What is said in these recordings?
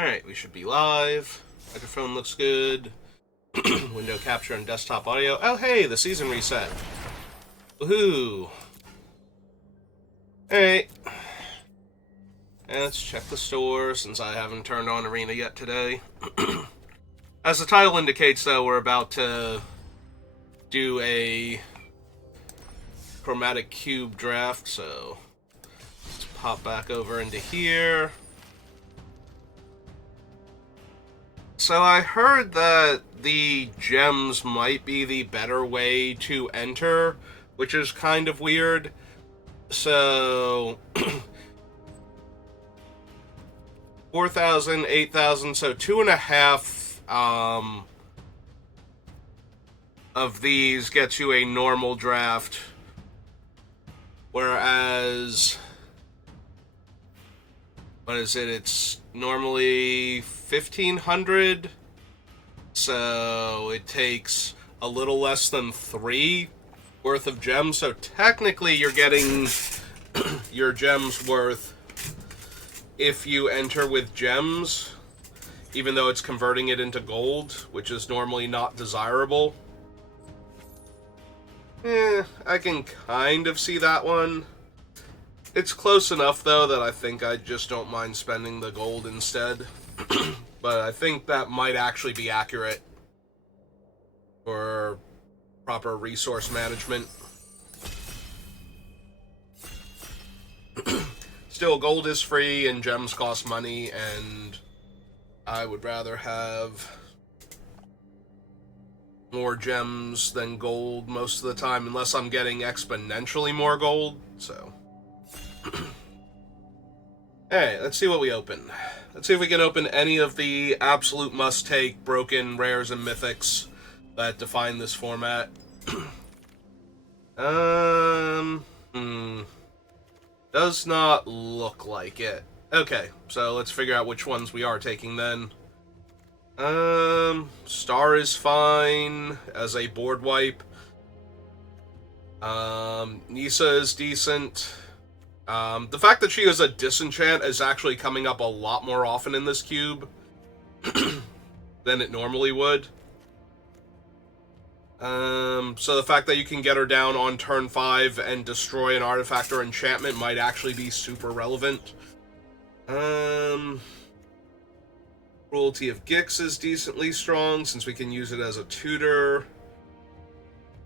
Alright, we should be live. Microphone looks good. Window capture and desktop audio. Oh, hey, the season reset. Woohoo! Alright. And let's check the store since I haven't turned on Arena yet today. As the title indicates, though, we're about to do a Chromatic cube draft, so let's pop back over into here. So I heard that the gems might be the better way to enter, which is kind of weird. So 4,000, 8,000, so 2.5 of these gets you a normal draft, whereas what is it? It's normally 1,500, so it takes a little less than 3 worth of gems. So technically, you're getting your gems worth if you enter with gems, even though it's converting it into gold, which is normally not desirable. I can kind of see that one. It's close enough, though, that I think I just don't mind spending the gold instead. But I think that might actually be accurate for proper resource management. Still, gold is free and gems cost money, and I would rather have more gems than gold most of the time, unless I'm getting exponentially more gold, so... Hey, let's see what we open. Let's see if we can open any of the absolute must-take broken rares and mythics that define this format. Does not look like it. Okay, so let's figure out which ones we are taking then. Star is fine as a board wipe. Nisa is decent. The fact that she is a disenchant is actually coming up a lot more often in this cube than it normally would. So the fact that you can get her down on turn 5 and destroy an artifact or enchantment might actually be super relevant. Cruelty of Gix is decently strong since we can use it as a tutor.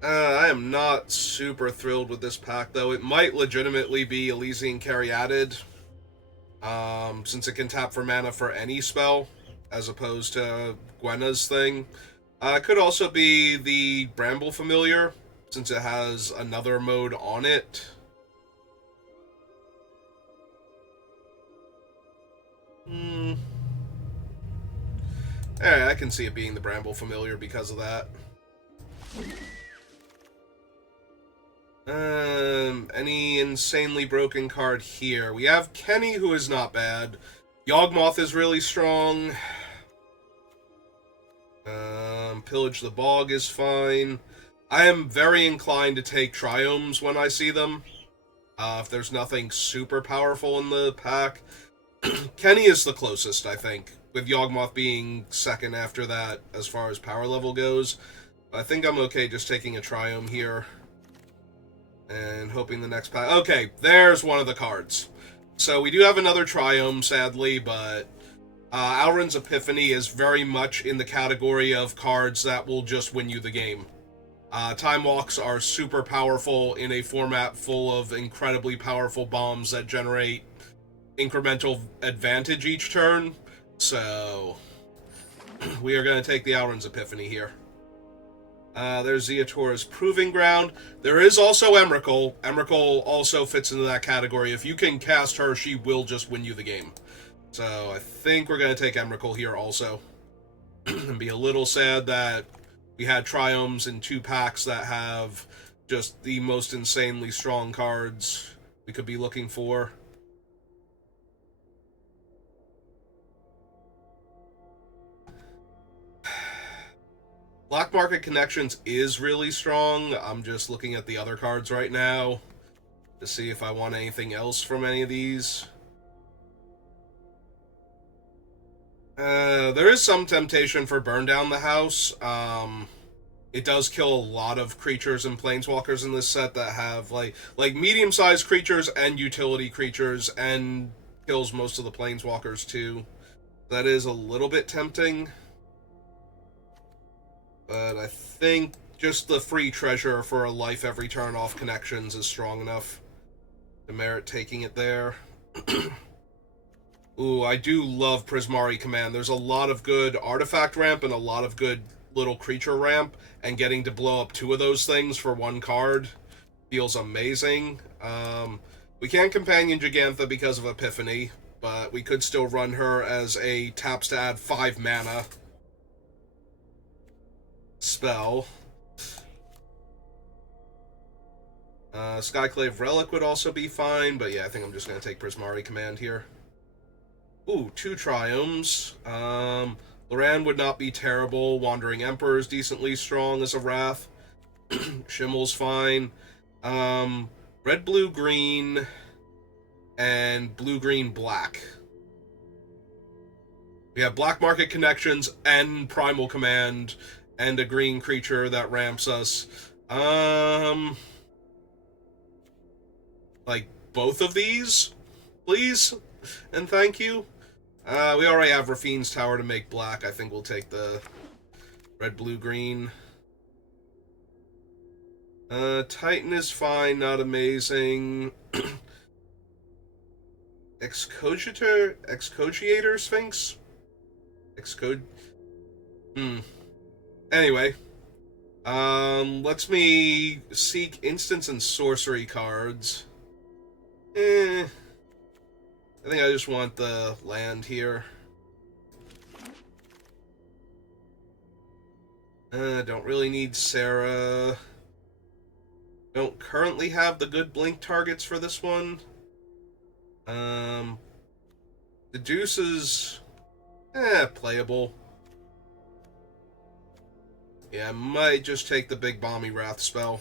I am not super thrilled with this pack, though. It might legitimately be Elysian Caryatid, since it can tap for mana for any spell, as opposed to Gwenna's thing. It could also be the Bramble Familiar, since it has another mode on it. I can see it being the Bramble Familiar because of that. Any insanely broken card here? We have Kenny, who is not bad. Yawgmoth is really strong. Pillage the Bog is fine. I am very inclined to take Triomes when I see them. If there's nothing super powerful in the pack. Kenny is the closest, I think, with Yawgmoth being second after that as far as power level goes. I think I'm okay just taking a Triome here. And hoping the next pack... Okay, there's one of the cards. So we do have another Triome, sadly, but Alrund's Epiphany is very much in the category of cards that will just win you the game. Time Walks are super powerful in a format full of incredibly powerful bombs that generate incremental advantage each turn. So we are going to take the Alrund's Epiphany here. There's Zeator's Proving Ground. There is also Emrakul. Emrakul also fits into that category. If you can cast her, she will just win you the game. So I think we're going to take Emrakul here also. And be a little sad that we had Triomes in 2 packs that have just the most insanely strong cards we could be looking for. Black Market Connections is really strong. I'm just looking at the other cards right now to see if I want anything else from any of these. There is some temptation for burn down the house. It does kill a lot of creatures and planeswalkers in this set that have like medium-sized creatures and utility creatures, and kills most of the planeswalkers too. That is a little bit tempting, but I think just the free treasure for a life every turn off connections is strong enough to merit taking it there. Ooh, I do love Prismari Command. There's a lot of good artifact ramp and a lot of good little creature ramp, and getting to blow up 2 of those things for 1 card feels amazing. We can't companion Gigantha because of Epiphany, but we could still run her as a taps to add 5 mana spell. Skyclave Relic would also be fine, but yeah, I think I'm just going to take Prismari Command here. Ooh, 2 Triomes. Loran would not be terrible. Wandering Emperor is decently strong as a Wrath. Shimmel's fine. Red, blue, green, and blue, green, black. We have black market connections and Primal Command and a green creature that ramps us. Like, both of these, please, and thank you. We already have Rafine's Tower to make black. I think we'll take the red, blue, green. Titan is fine, not amazing. Excogiator Sphinx? Anyway. Lets me seek instants and sorcery cards. I think I just want the land here. Don't really need Sarah. Don't currently have the good blink targets for this one. The Deuce is playable. Yeah, I might just take the big Balmy Wrath spell.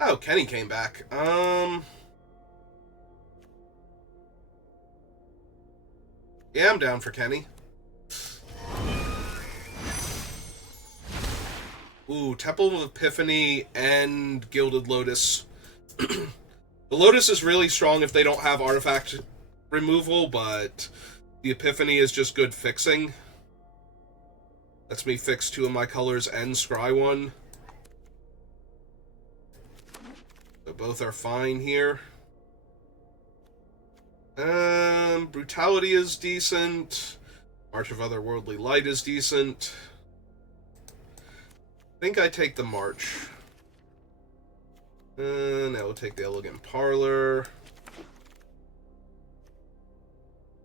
Oh, Kenny came back. Yeah, I'm down for Kenny. Ooh, Temple of Epiphany and Gilded Lotus. The Lotus is really strong if they don't have artifact removal, but the Epiphany is just good fixing. Lets me fix 2 of my colors and scry 1. So both are fine here. Brutality is decent. March of Otherworldly Light is decent. I think I take the March. Now we'll take the Elegant Parlor.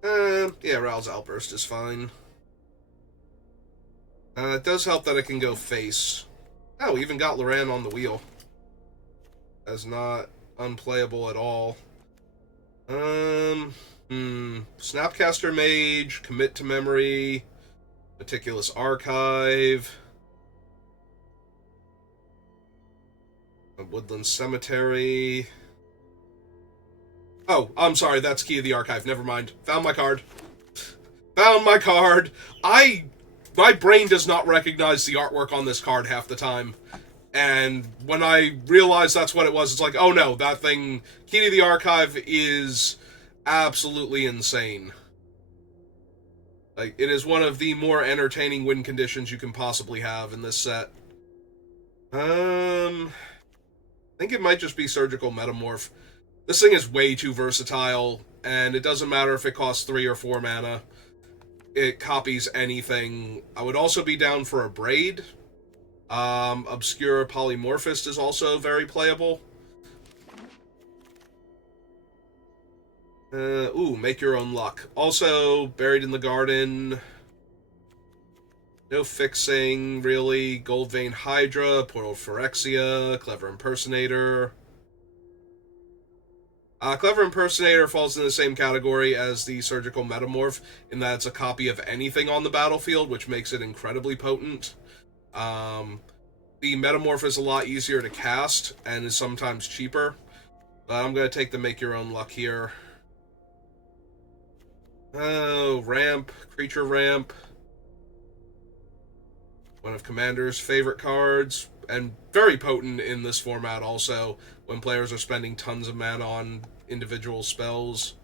Yeah, Rouse Outburst is fine. It does help that I can go face. Oh, we even got Loran on the wheel. That's not unplayable at all. Snapcaster Mage, Commit to Memory, Meticulous Archive, Woodland Cemetery. Oh, I'm sorry, that's Key of the Archive. Never mind. Found my card. Found my card. My brain does not recognize the artwork on this card half the time. And when I realized that's what it was, it's like, oh no, that thing, Key to the Archive, is absolutely insane. Like, it is one of the more entertaining win conditions you can possibly have in this set. I think it might just be Surgical Metamorph. This thing is way too versatile, and it doesn't matter if it costs 3 or 4 mana. It copies anything. I would also be down for a Braid. Obscure Polymorphist is also very playable. Make Your Own Luck. Also, Buried in the Garden. No fixing, really. Gold Vein Hydra, Portal Phyrexia, Clever Impersonator. Clever Impersonator falls in the same category as the Surgical Metamorph, in that it's a copy of anything on the battlefield, which makes it incredibly potent. The Metamorph is a lot easier to cast, and is sometimes cheaper. But I'm going to take the Make Your Own Luck here. Oh, ramp, creature ramp. One of Commander's favorite cards, and very potent in this format also, when players are spending tons of mana on individual spells.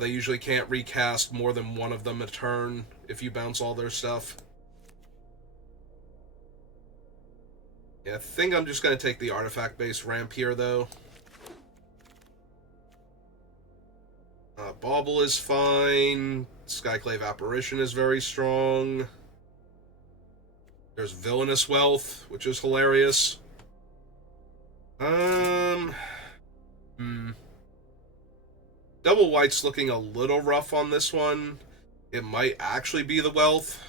They usually can't recast more than one of them a turn if you bounce all their stuff. Yeah, I think I'm just going to take the artifact-based ramp here, though. Bauble is fine. Skyclave Apparition is very strong. There's Villainous Wealth, which is hilarious. Double White's looking a little rough on this one. It might actually be the Wealth.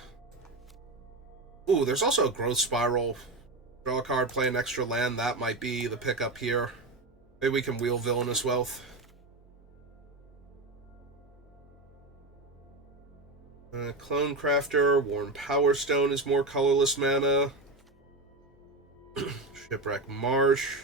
Ooh, there's also a Growth Spiral. Draw a card, play an extra land. That might be the pickup here. Maybe we can wheel Villainous Wealth. Clone Crafter, Worn Power Stone is more colorless mana. Shipwreck Marsh.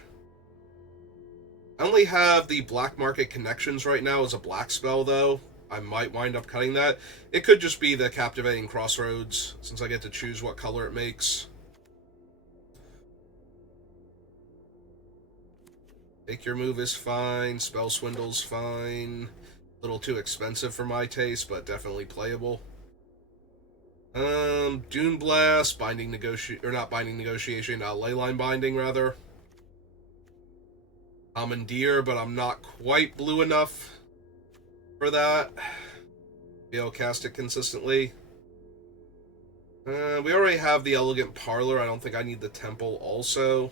I only have the Black Market Connections right now as a black spell, though. I might wind up cutting that. It could just be the Captivating Crossroads, since I get to choose what color it makes. Make Your Move is fine. Spell Swindle's fine. A little too expensive for my taste, but definitely playable. Dune Blast, Binding Negotiation, or not Binding Negotiation, Leyline Binding, rather. Commandeer, but I'm not quite blue enough for that. Be able to cast it consistently. We already have the Elegant Parlor. I don't think I need the Temple also.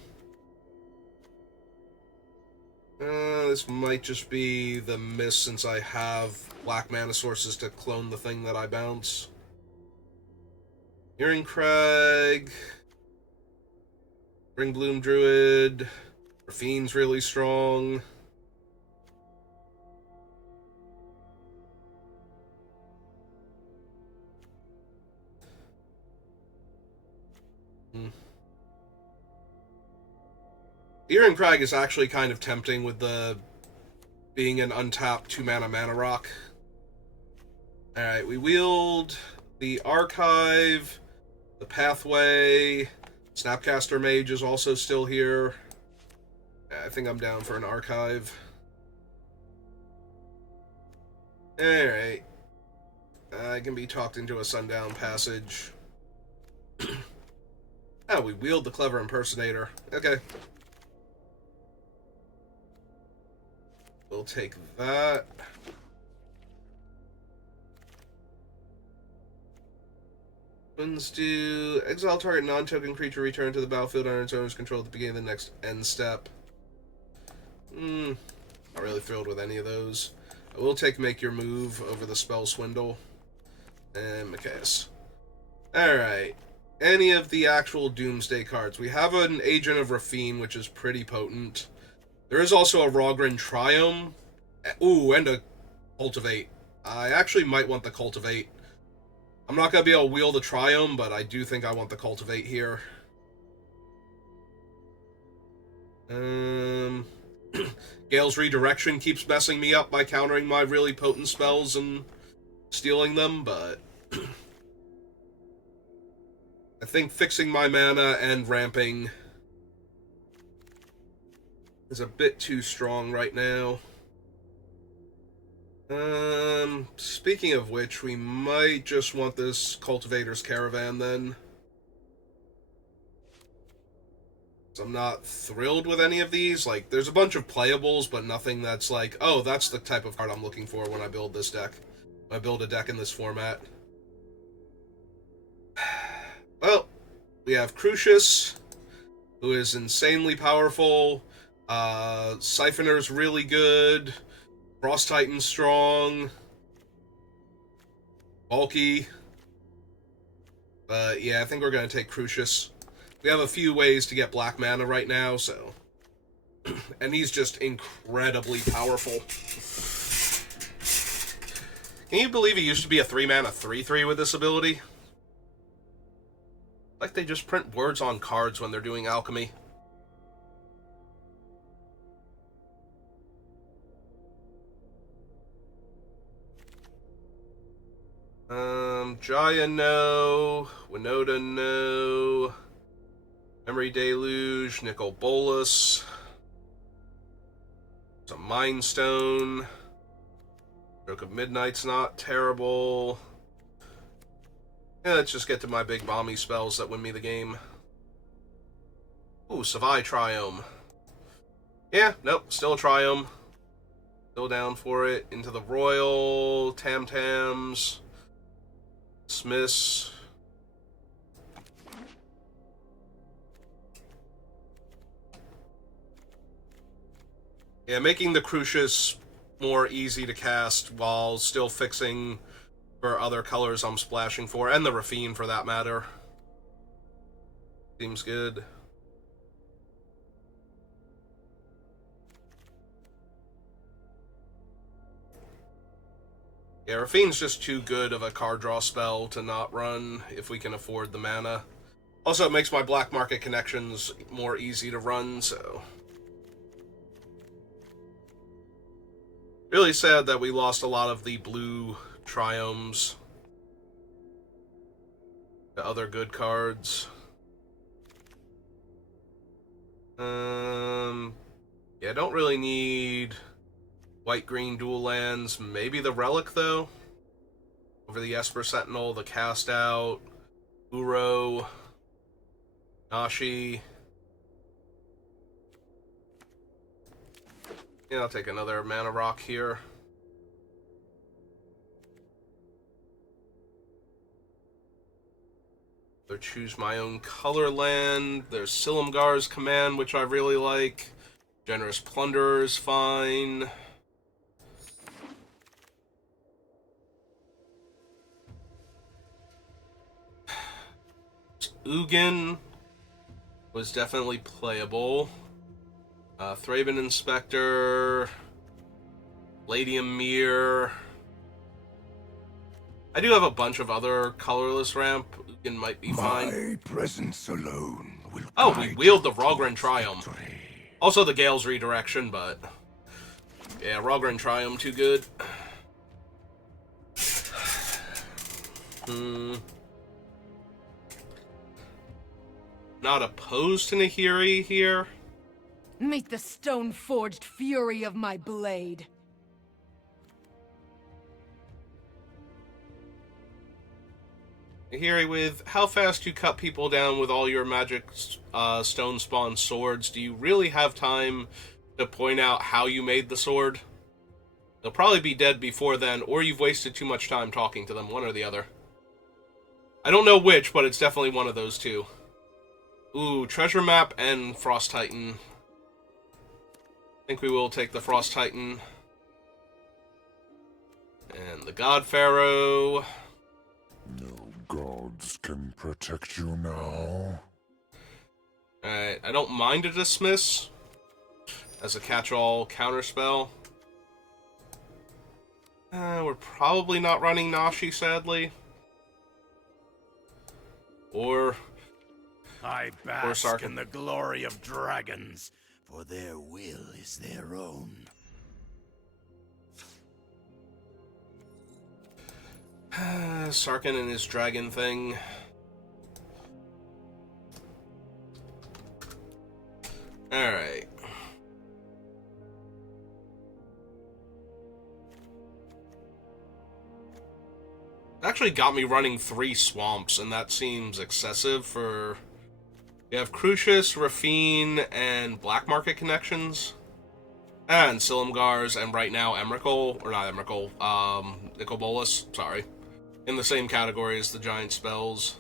This might just be the miss since I have black mana sources to clone the thing that I bounce. Earring Crag. Ringbloom Druid. Raffine's really strong. Earring Crag is actually kind of tempting with the being an untapped 2-mana mana rock. Alright, we wield the Archive, the Pathway, Snapcaster Mage is also still here. I think I'm down for an Archive. Alright. I can be talked into a Sundown Passage. Oh, we wield the Clever Impersonator. Okay. We'll take that. Let's do exile target non-token creature return to the battlefield under its owner's control at the beginning of the next end step. Not really thrilled with any of those. I will take Make Your Move over the Spell Swindle. And Machias. Alright. Any of the actual Doomsday cards. We have an Agent of Raffine, which is pretty potent. There is also a Rogren Triome. Ooh, and a Cultivate. I actually might want the Cultivate. I'm not going to be able to wheel the Triome, but I do think I want the Cultivate here. Gale's Redirection keeps messing me up by countering my really potent spells and stealing them, but I think fixing my mana and ramping is a bit too strong right now. Speaking of which, we might just want this Cultivator's Caravan then. I'm not thrilled with any of these. Like, there's a bunch of playables, but nothing that's like, oh, that's the type of card I'm looking for when I build this deck. When I build a deck in this format. Well, we have Crucius, who is insanely powerful. Siphoner's really good. Frost Titan's strong. Bulky. But yeah, I think we're going to take Crucius. We have a few ways to get black mana right now, so... and he's just incredibly powerful. Can you believe he used to be a 3-mana 3/3 with this ability? Like they just print words on cards when they're doing alchemy. Jaya, no. Winota, no. Memory Deluge, Nicol Bolas. Some Mind Stone. Stroke of Midnight's not terrible. Yeah, let's just get to my big bomby spells that win me the game. Ooh, Savai Triome. Yeah, nope, still a Triome. Still down for it. Into the Royal, Tam Tams, Smiths. Yeah, making the Crucius more easy to cast while still fixing for other colors I'm splashing for, and the Rafine for that matter. Seems good. Yeah, Rafine's just too good of a card draw spell to not run if we can afford the mana. Also, it makes my black market connections more easy to run, so... Really sad that we lost a lot of the blue Triomes to other good cards. Yeah, don't really need white-green dual lands. Maybe the Relic, though? Over the Esper Sentinel, the Cast Out, Uro, Nashi. Yeah, I'll take another Mana Rock here. Or choose my own color land. There's Silumgar's Command, which I really like. Generous Plunderer is fine. Ugin was definitely playable. Thraben Inspector, Ladium Mir. I do have a bunch of other colorless ramp. Ugin might be fine. My presence alone will Oh, we wield the Rogren Triumph. Also the Gale's Redirection, but... Yeah, Rogren Triumph too good. Not opposed to Nahiri here. Meet the stone-forged fury of my blade. Nahiri, with how fast you cut people down with all your magic stone spawn swords, do you really have time to point out how you made the sword? They'll probably be dead before then, or you've wasted too much time talking to them, one or the other. I don't know which, but it's definitely one of those two. Ooh, Treasure Map and Frost Titan. I think we will take the Frost Titan. And the God Pharaoh. No gods can protect you now. Alright, I don't mind a Dismiss as a catch-all counterspell. We're probably not running Nashi, sadly. Or I bask in the glory of dragons, for their will is their own. Sarkin and his dragon thing. Alright. Actually got me running 3 swamps, and that seems excessive for... We have Crucius, Rafine, and Black Market connections. And Silumgar's, and right now Emrakul, or not Emrakul, Nicol Bolas, sorry. In the same category as the giant spells.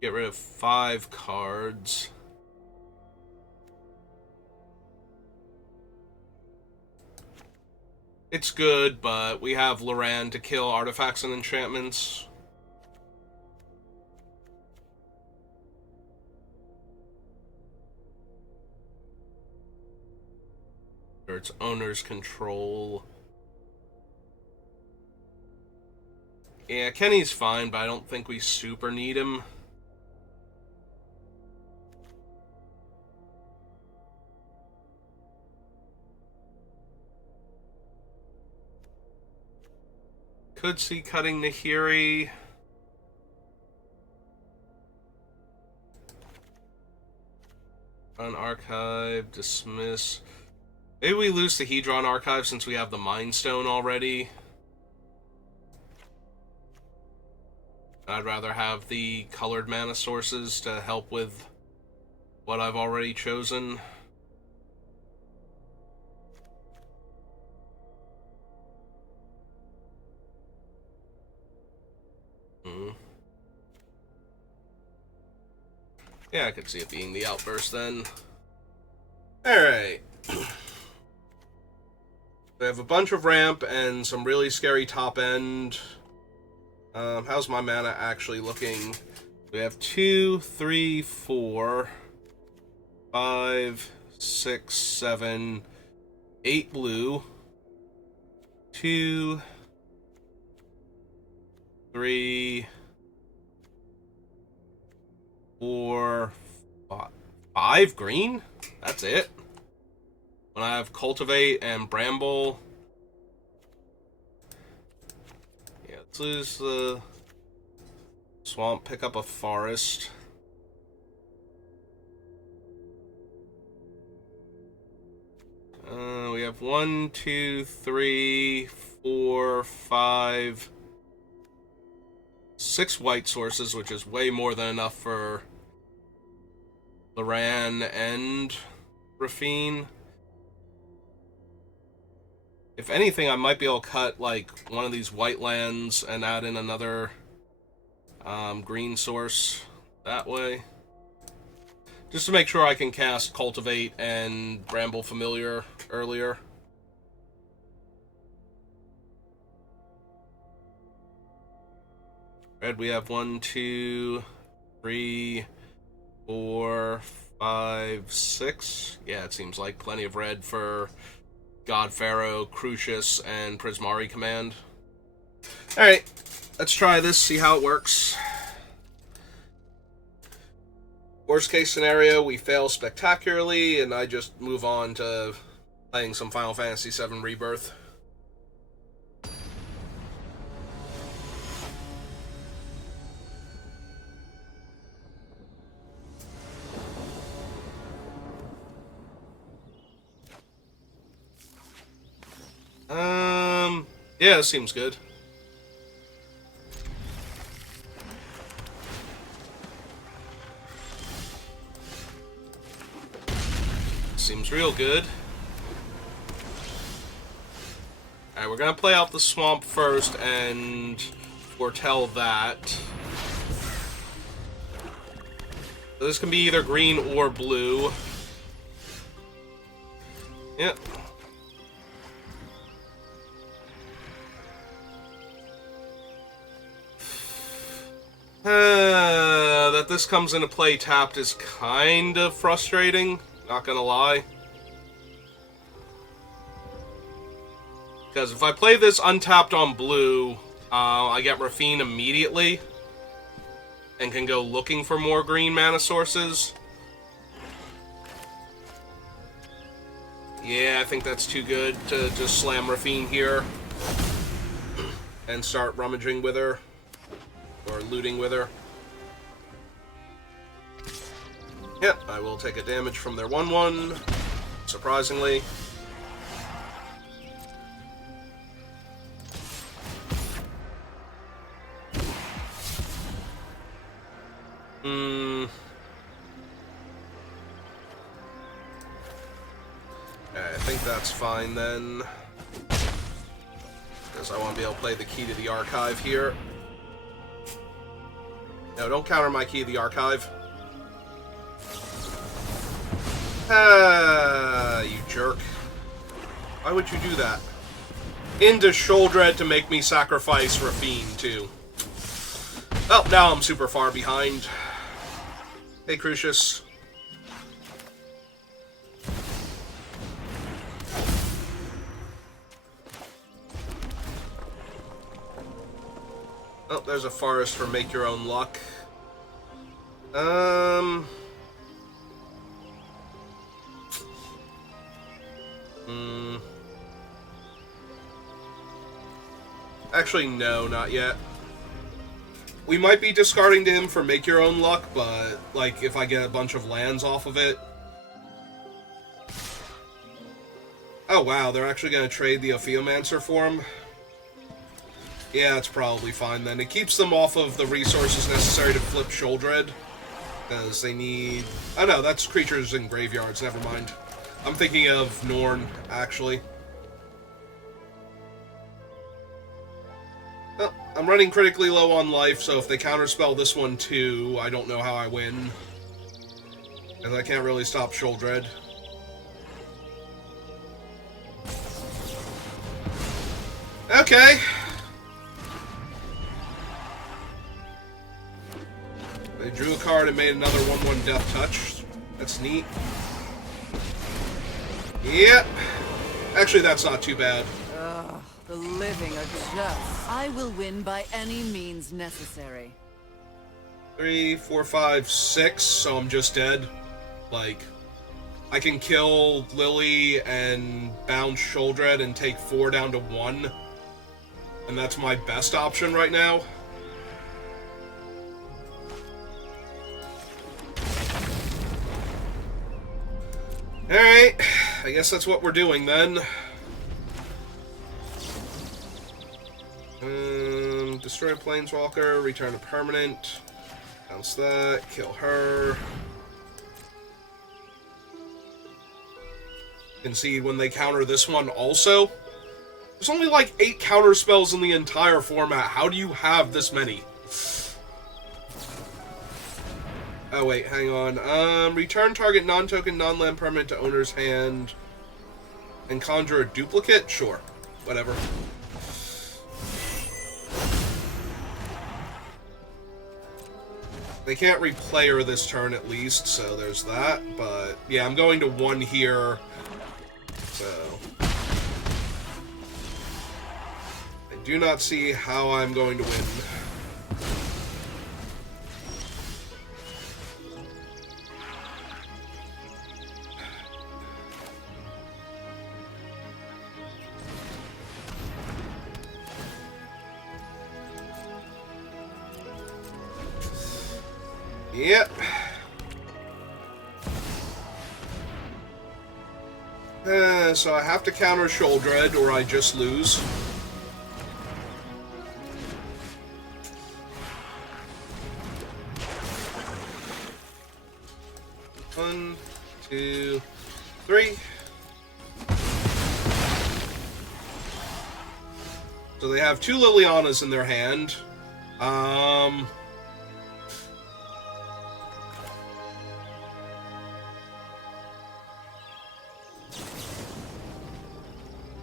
Get rid of 5 cards. It's good, but we have Loran to kill artifacts and enchantments. Or its owner's control. Yeah, Kenny's fine, but I don't think we super need him. Could see cutting Nahiri. Archive, dismiss. Maybe we lose the Hedron Archive since we have the Mind Stone already. I'd rather have the colored mana sources to help with what I've already chosen. Yeah, I could see it being the Outburst then. Alright. We have a bunch of ramp and some really scary top end. How's my mana actually looking? We have 2, 3, 4, 5, 6, 7, 8 blue. 2, 3, 4, 5 green? That's it. When I have Cultivate and Bramble. Yeah, let's lose the swamp, pick up a forest. We have 1, 2, 3, 4, 5, 6 white sources, which is way more than enough for Loran and Rafine. If anything, I might be able to cut, like, one of these white lands and add in another green source that way. Just to make sure I can cast Cultivate and Bramble Familiar earlier. Red, we have 1, 2, 3, 4, 5, 6. Yeah, it seems like plenty of red for God Pharaoh, Crucius, and Prismari command. Alright, let's try this, see how it works. Worst case scenario, we fail spectacularly, and I just move on to playing some Final Fantasy VII Rebirth. Yeah, this seems good. Seems real good. Alright, we're gonna play out the swamp first and foretell that. So this can be either green or blue. Yep. That this comes into play tapped is kind of frustrating, not gonna lie. Because if I play this untapped on blue, I get Rafine immediately, and can go looking for more green mana sources. Yeah, I think that's too good to just slam Rafine here, and start rummaging with her. Or looting with her. Yep, I will take a damage from their 1/1, surprisingly. I think that's fine then. Because I want to be able to play the Key to the Archive here. No, don't counter my Key to the Archive. You jerk. Why would you do that? Into Sholdred to make me sacrifice Rafine, too. Well, now I'm super far behind. Hey, Crucius. Oh, there's a forest for make your own luck. Actually, no, not yet. We might be discarding to him for make your own luck, but, like, if I get a bunch of lands off of it... Oh, wow, they're actually going to trade the Ophiomancer for him? Yeah, it's probably fine then. It keeps them off of the resources necessary to flip Sheoldred, because they need... Oh, no, that's creatures in graveyards, never mind. I'm thinking of Norn, actually. Oh, I'm running critically low on life, so if they counterspell this one too, I don't know how I win. Because I can't really stop Sheoldred. Okay. They drew a card and made another 1/1 Death Touch. That's neat. Yep. Actually, that's not too bad. Ugh, the living are just... I will win by any means necessary. 3, 4, 5, 6, so I'm just dead. Like, I can kill Lily and bounce Sheoldred and take 4 down to 1. And that's my best option right now. Alright, I guess that's what we're doing then. Destroy a Planeswalker, return a permanent, bounce that, kill her. Concede when they counter this one also. There's only like 8 counter spells in the entire format. How do you have this many? Oh wait, hang on. Return target non-token, non-land permanent to owner's hand and conjure a duplicate? Sure. Whatever. They can't replay her this turn at least, so there's that. But yeah, I'm going to 1 here. So I do not see how I'm going to win. Yep. So I have to counter Sheoldred or I just lose. One, 2, 3. So they have 2 Lilianas in their hand.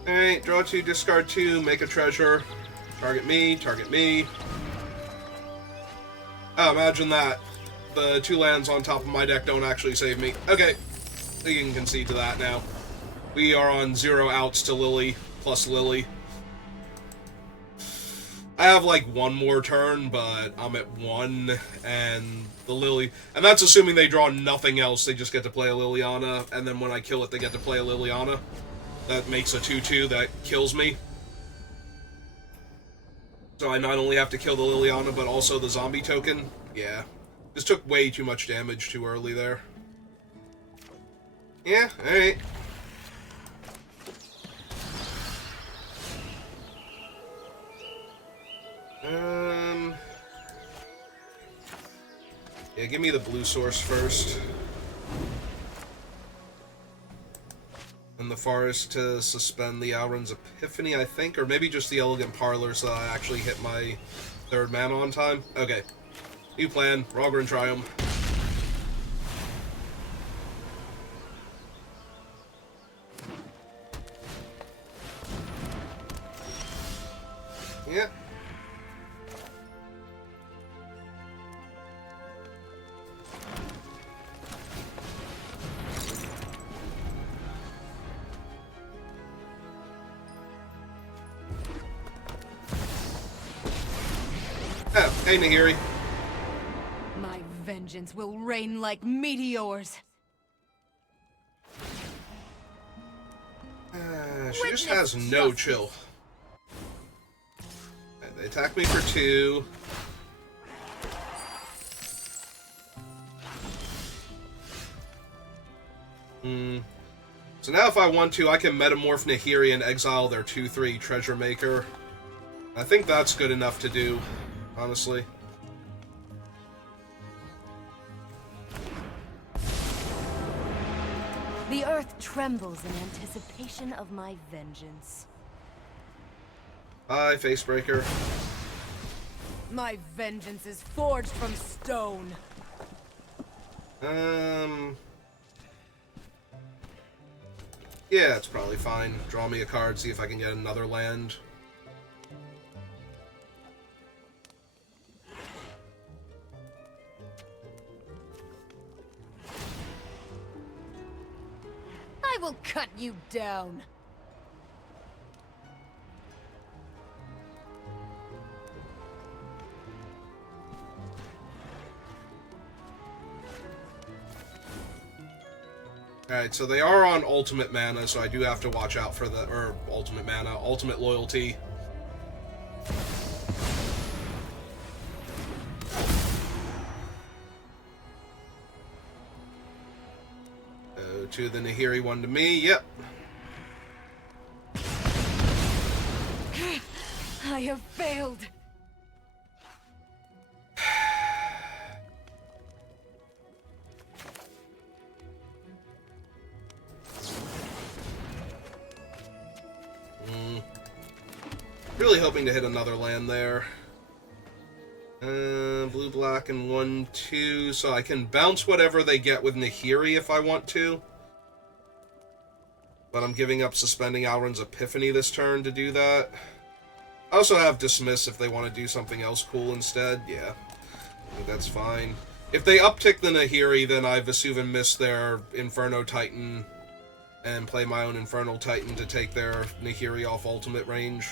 Alright, draw 2, discard 2, make a treasure. Target me, target me. Oh, imagine that. The 2 lands on top of my deck don't actually save me. Okay, you can concede to that now. We are on 0 outs to Lily, plus Lily. I have like 1 more turn, but I'm at 1, and the Lily... And that's assuming they draw nothing else, they just get to play a Liliana, and then when I kill it, they get to play a Liliana. That makes a 2/2 that kills me. So I not only have to kill the Liliana, but also the zombie token. Yeah. Just took way too much damage too early there. Yeah, alright. Yeah, give me the blue source first. And the forest to suspend the Alrund's Epiphany, I think, or maybe just the Elegant Parlor so that I actually hit my 3rd mana on time. Okay. New plan. Rogren Triumph. Yeah. Hey, Nahiri. My vengeance will rain like meteors. She just has no chill. Right, they attack me for 2. So now if I want to, I can metamorph Nahiri and exile their 2/3 Treasure Maker. I think that's good enough to do, honestly. The earth trembles in anticipation of my vengeance. Bye, Facebreaker. My vengeance is forged from stone. Yeah, it's probably fine. Draw me a card, see if I can get another land. I will cut you down. Alright, so they are on ultimate mana, so I do have to watch out for the... Or, ultimate mana, ultimate loyalty. To the Nahiri one to me, yep. I have failed. Really hoping to hit another land there. Blue, black, and 1/2, so I can bounce whatever they get with Nahiri if I want to. But I'm giving up Suspending Alrund's Epiphany this turn to do that. I also have Dismiss if they want to do something else cool instead. Yeah, I think that's fine. If they uptick the Nahiri, then I Vesuvan miss their Inferno Titan and play my own Infernal Titan to take their Nahiri off ultimate range.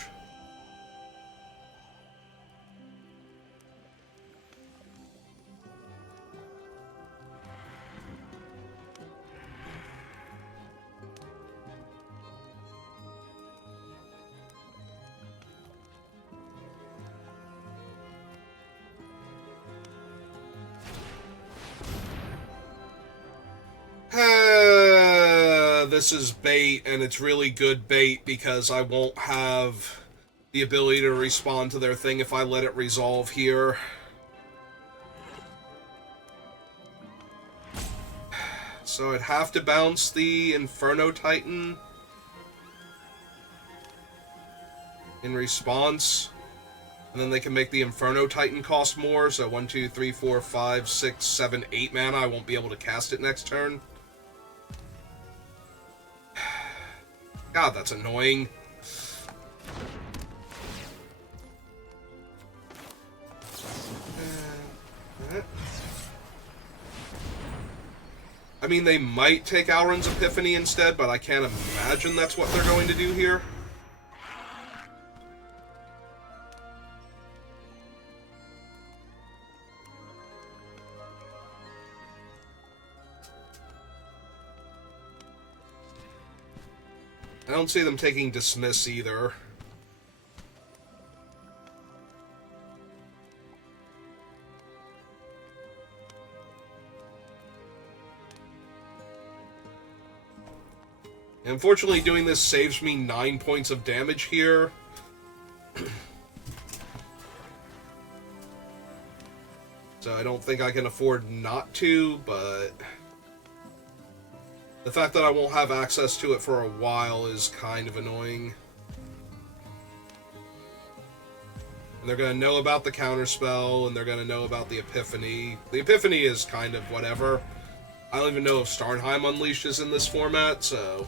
This is bait, and it's really good bait because I won't have the ability to respond to their thing if I let it resolve here. So I'd have to bounce the Inferno Titan in response. And then they can make the Inferno Titan cost more, so 1, 2, 3, 4, 5, 6, 7, 8 mana. I won't be able to cast it next turn. God, that's annoying. I mean, they might take Alrund's Epiphany instead, but I can't imagine that's what they're going to do here. I don't see them taking Dismiss either. Unfortunately, doing this saves me 9 points of damage here. So I don't think I can afford not to, but the fact that I won't have access to it for a while is kind of annoying. And they're going to know about the counterspell, and they're going to know about the Epiphany. The Epiphany is kind of whatever. I don't even know if Starnheim Unleashed is in this format, so...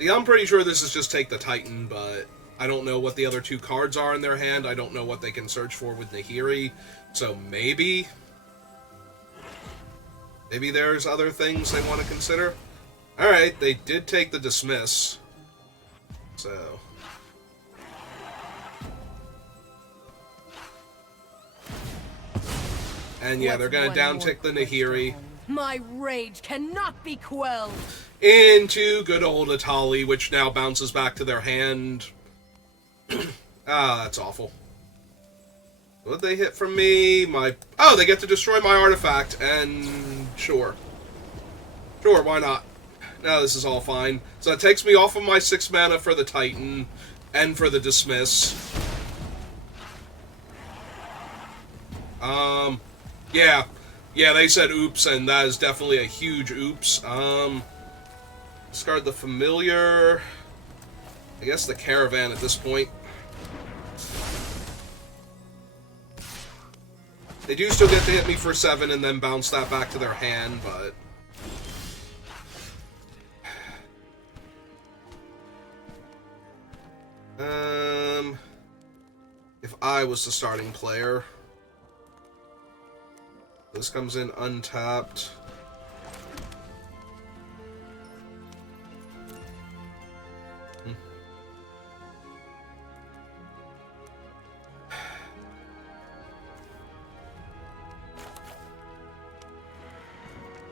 Yeah, I'm pretty sure this is just take the Titan, but I don't know what the other 2 cards are in their hand. I don't know what they can search for with Nahiri, so maybe there's other things they want to consider. Alright, they did take the Dismiss. So... And yeah, they're gonna down-tick the Nahiri. My rage cannot be quelled! Into good old Atali, which now bounces back to their hand. Ah, that's awful. What'd they hit from me? Oh, they get to destroy my artifact, and... Sure. Sure, why not? No, this is all fine. So it takes me off of my 6 mana for the Titan, and for the Dismiss. Yeah. Yeah, they said oops, and that is definitely a huge oops. Discard the Familiar. I guess the Caravan at this point. They do still get to hit me for 7 and then bounce that back to their hand, but... If I was the starting player... This comes in untapped.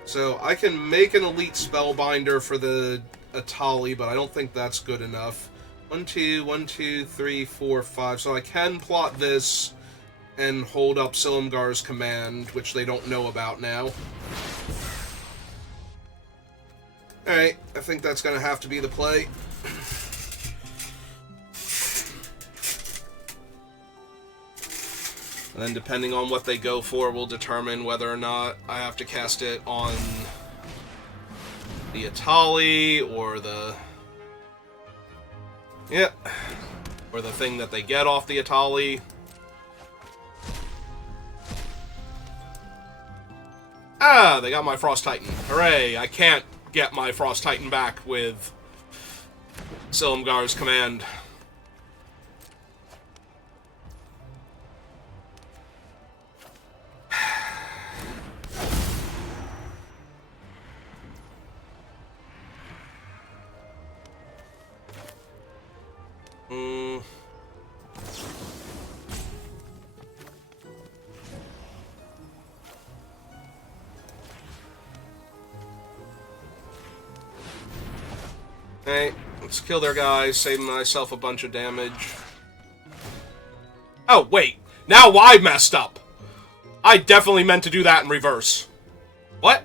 So I can make an elite spellbinder for the Atali, but I don't think that's good enough. 1, 2, 3, 4, 5. So I can plot this and hold up Silumgar's command, which they don't know about now. Alright, I think that's going to have to be the play. And then depending on what they go for will determine whether or not I have to cast it on the Atali or the... Yep. Or the thing that they get off the Atali. Ah, they got my Frost Titan. Hooray, I can't get my Frost Titan back with Silumgar's command. Hey, let's kill their guys, save myself a bunch of damage. Oh, wait. Now I messed up. I definitely meant to do that in reverse. What?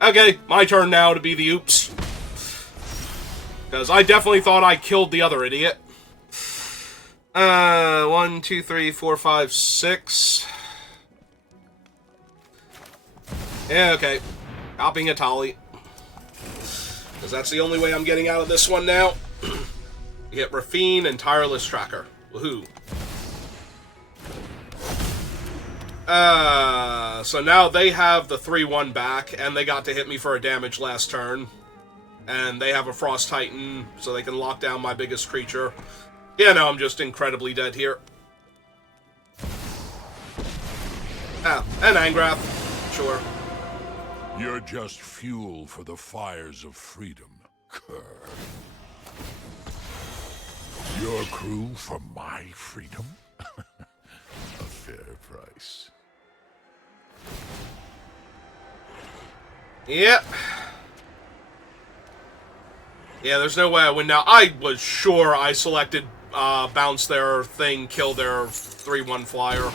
Okay, my turn now to be the oops. Because I definitely thought I killed the other idiot. 1, 2, 3, 4, 5, 6. Yeah, okay. Copying Atali. Because that's the only way I'm getting out of this one now. You get Rafine and Tireless Tracker. Woohoo. So now they have the 3-1 back, and they got to hit me for a damage last turn. And they have a Frost Titan, so they can lock down my biggest creature. Yeah, no, I'm just incredibly dead here. Ah, and Angrath. Sure. You're just fuel for the fires of freedom, cur. Your crew for my freedom? A fair price. Yep. Yeah, there's no way I win now. I was sure I selected bounce their thing, kill their 3-1 flyer.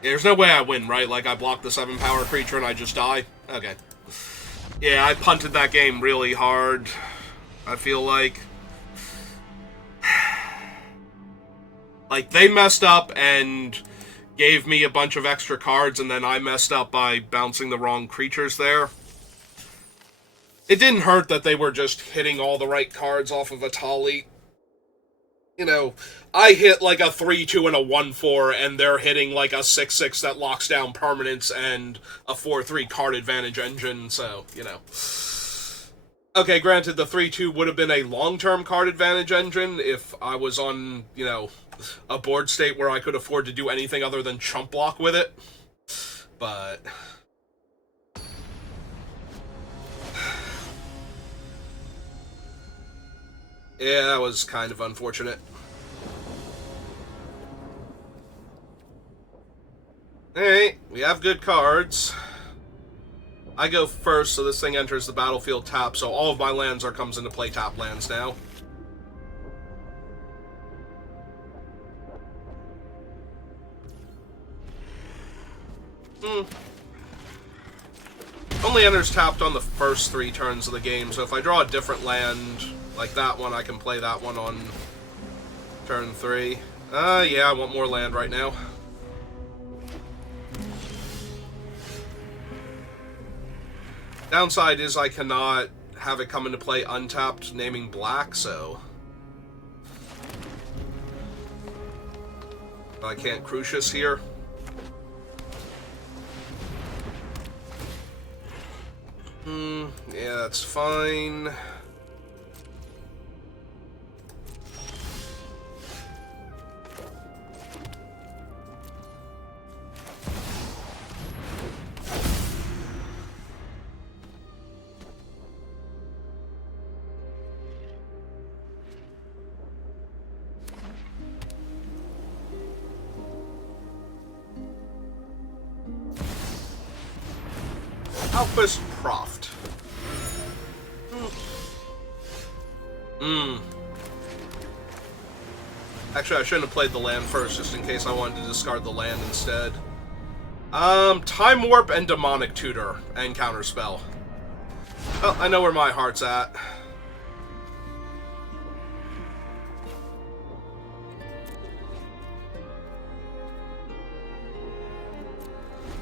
Yeah, there's no way I win, right? Like, I block the 7-power creature and I just die? Okay. Yeah, I punted that game really hard, I feel like. Like, they messed up and gave me a bunch of extra cards, and then I messed up by bouncing the wrong creatures there. It didn't hurt that they were just hitting all the right cards off of Atali. You know, I hit like a 3-2 and a 1-4, and they're hitting like a 6-6 that locks down permanents and a 4-3 card advantage engine, so, you know. Okay, granted, the 3-2 would have been a long-term card advantage engine if I was on, you know, a board state where I could afford to do anything other than chump block with it. but... yeah, that was kind of unfortunate. Alright, we have good cards. I go first, so this thing enters the battlefield tap, so all of my lands comes into play tap lands now. Only enters tapped on the first 3 turns of the game, so if I draw a different land, like that one, I can play that one on turn 3. Yeah, I want more land right now. Downside is I cannot have it come into play untapped, naming black, so... I can't Crucius here. Yeah, that's fine. Outpost Proft. Actually, I shouldn't have played the land first, just in case I wanted to discard the land instead. Time Warp and Demonic Tutor and Counterspell. Well, I know where my heart's at.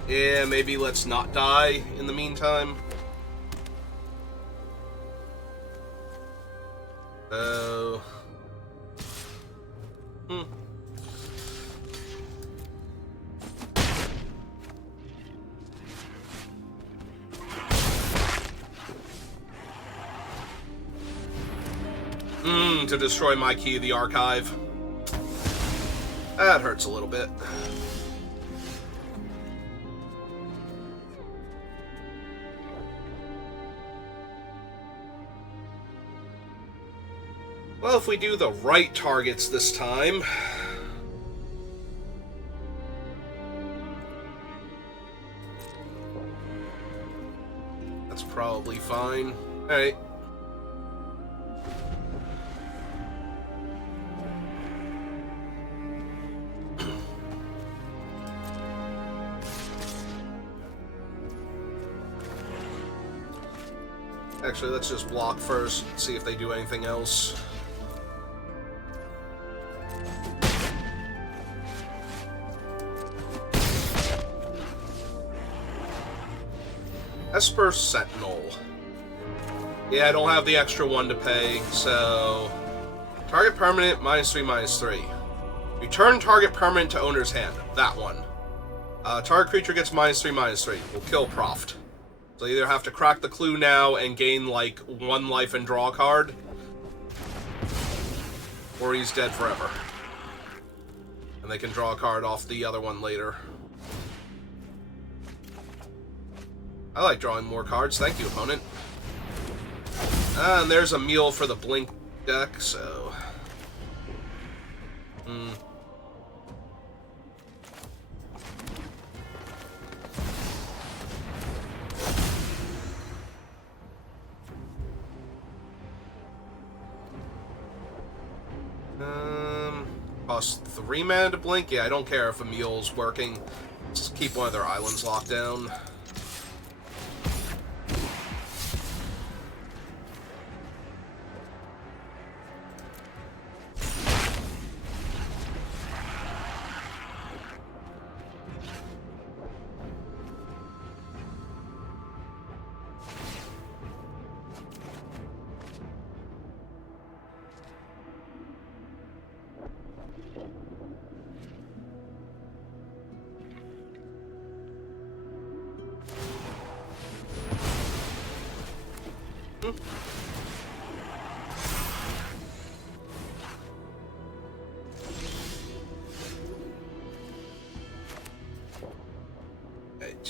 Yeah, maybe let's not die in the meantime. Oh. To destroy my key of the archive. That hurts a little bit. Well, if we do the right targets this time... that's probably fine. Alright. Actually, let's just block first, see if they do anything else. Esper Sentinel. Yeah, I don't have the extra 1 to pay, so... target permanent, -3/-3. Return target permanent to owner's hand. That one. Target creature gets -3/-3. We'll kill Proft. So you either have to crack the clue now and gain, like, 1 life and draw a card, or he's dead forever. And they can draw a card off the other one later. I like drawing more cards. Thank you, opponent. And there's a meal for the Blink deck, so... cost 3 mana to blink? Yeah, I don't care if Emil's working. Just keep one of their islands locked down.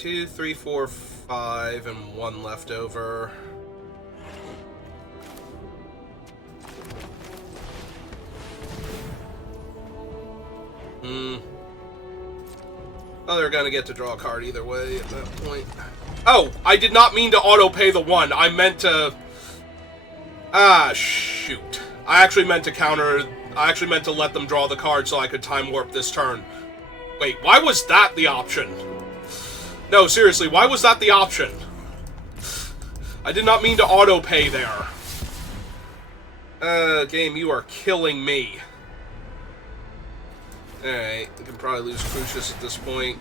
2, 3, 4, 5, and 1 left over. Oh, they're gonna get to draw a card either way at that point. Oh, I did not mean to auto-pay the 1. I meant to... Ah, shoot. I actually meant to counter... I actually meant to let them draw the card so I could time warp this turn. Wait, why was that the option? No, seriously, why was that the option? I did not mean to auto-pay there. Game, you are killing me. Alright, we can probably lose Crucius at this point.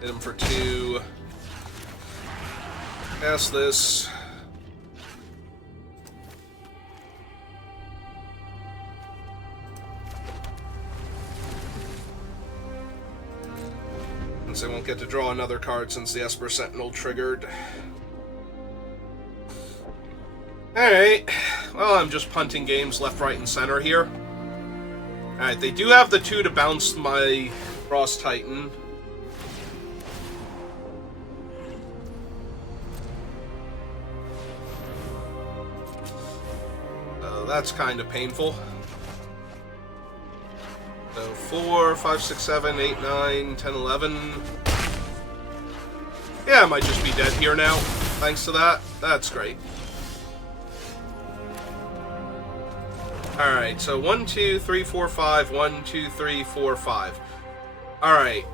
Hit him for 2. Pass this. Since I won't get to draw another card since the Esper Sentinel triggered. Alright. Well, I'm just punting games left, right, and center here. Alright, they do have the 2 to bounce my Frost Titan. So that's kind of painful. So 4, 5, 6, 7, 8, 9, 10, 11. Yeah, I might just be dead here now, thanks to that. That's great. Alright, so 1, 2, 3, 4, 5. 1, 2, 3, 4, 5. Alright.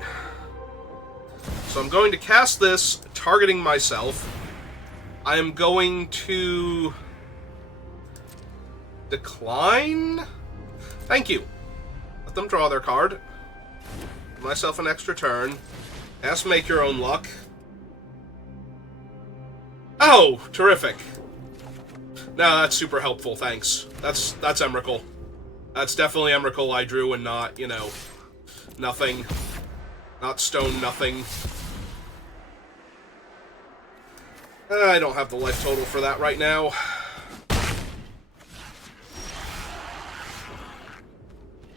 So I'm going to cast this, targeting myself. I am going to... decline? Thank you. Let them draw their card. Give myself an extra turn. Ask make your own luck. Oh, terrific. No, that's super helpful, thanks. That's Emrakul. That's definitely Emrakul I drew and not, you know, nothing. Not stone nothing. I don't have the life total for that right now.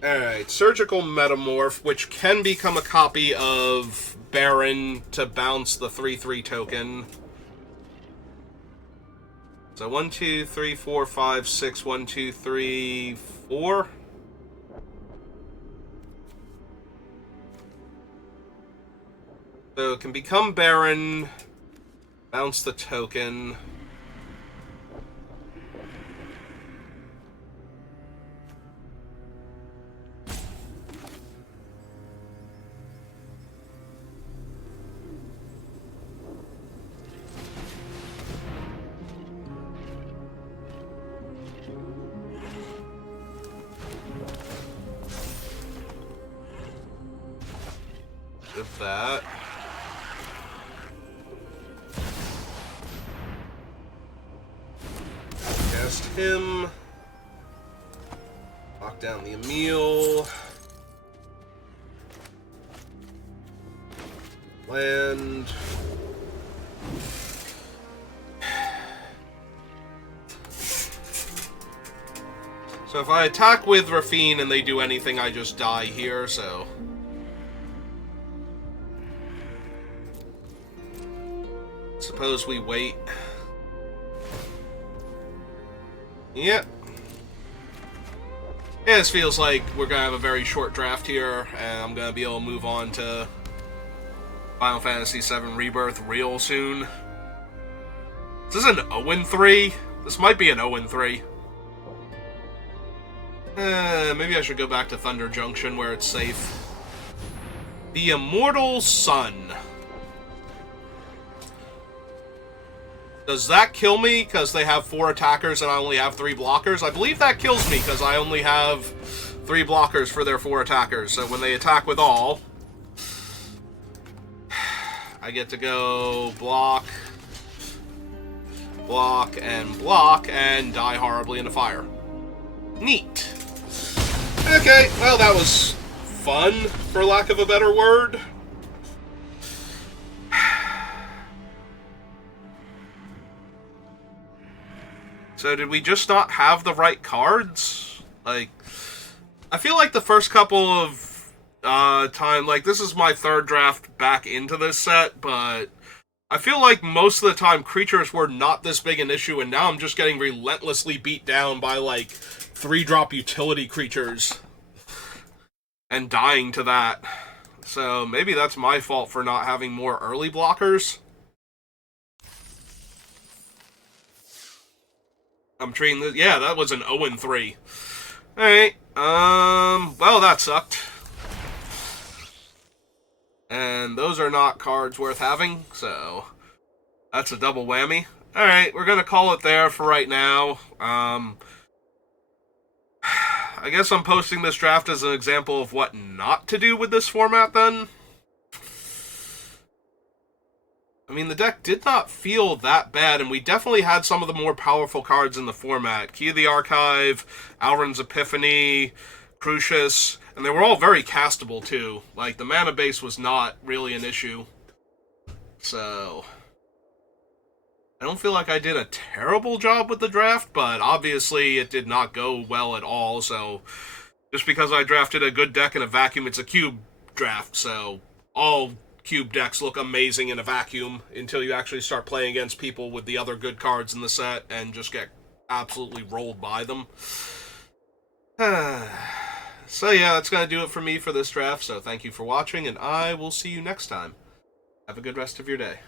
Alright, Surgical Metamorph, which can become a copy of Baron to bounce the 3/3 token. So 1, 2, 3, 4, 5, 6, 1, 2, 3, 4. So it can become Baron, bounce the token. Of that. Cast him. Lock down the Emil. Land. So if I attack with Rafine and they do anything, I just die here, so... Suppose we wait. Yep. Yeah, this feels like we're gonna have a very short draft here, and I'm gonna be able to move on to Final Fantasy VII Rebirth real soon. Is this an 0-3? This might be an 0-3. Maybe I should go back to Thunder Junction where it's safe. The Immortal Sun. Does that kill me because they have 4 attackers and I only have 3 blockers? I believe that kills me because I only have 3 blockers for their 4 attackers. So when they attack with all, I get to go block, block, and die horribly in a fire. Neat. Okay, well that was fun, for lack of a better word. So did we just not have the right cards? Like, I feel like the first couple of time. Like, this is my third draft back into this set, but I feel like most of the time creatures were not this big an issue, and now I'm just getting relentlessly beat down by, like, 3-drop utility creatures and dying to that. So maybe that's my fault for not having more early blockers. I'm treating this... Yeah, that was an 0-3. Alright, well, that sucked. And those are not cards worth having, so that's a double whammy. Alright, we're gonna call it there for right now. I guess I'm posting this draft as an example of what not to do with this format, then. I mean, the deck did not feel that bad, and we definitely had some of the more powerful cards in the format. Key of the Archive, Alrund's Epiphany, Crucius, and they were all very castable, too. Like, the mana base was not really an issue. So I don't feel like I did a terrible job with the draft, but obviously it did not go well at all, so just because I drafted a good deck in a vacuum, it's a cube draft, so all cube decks look amazing in a vacuum until you actually start playing against people with the other good cards in the set and just get absolutely rolled by them. So yeah, that's going to do it for me for this draft, so thank you for watching, and I will see you next time. Have a good rest of your day.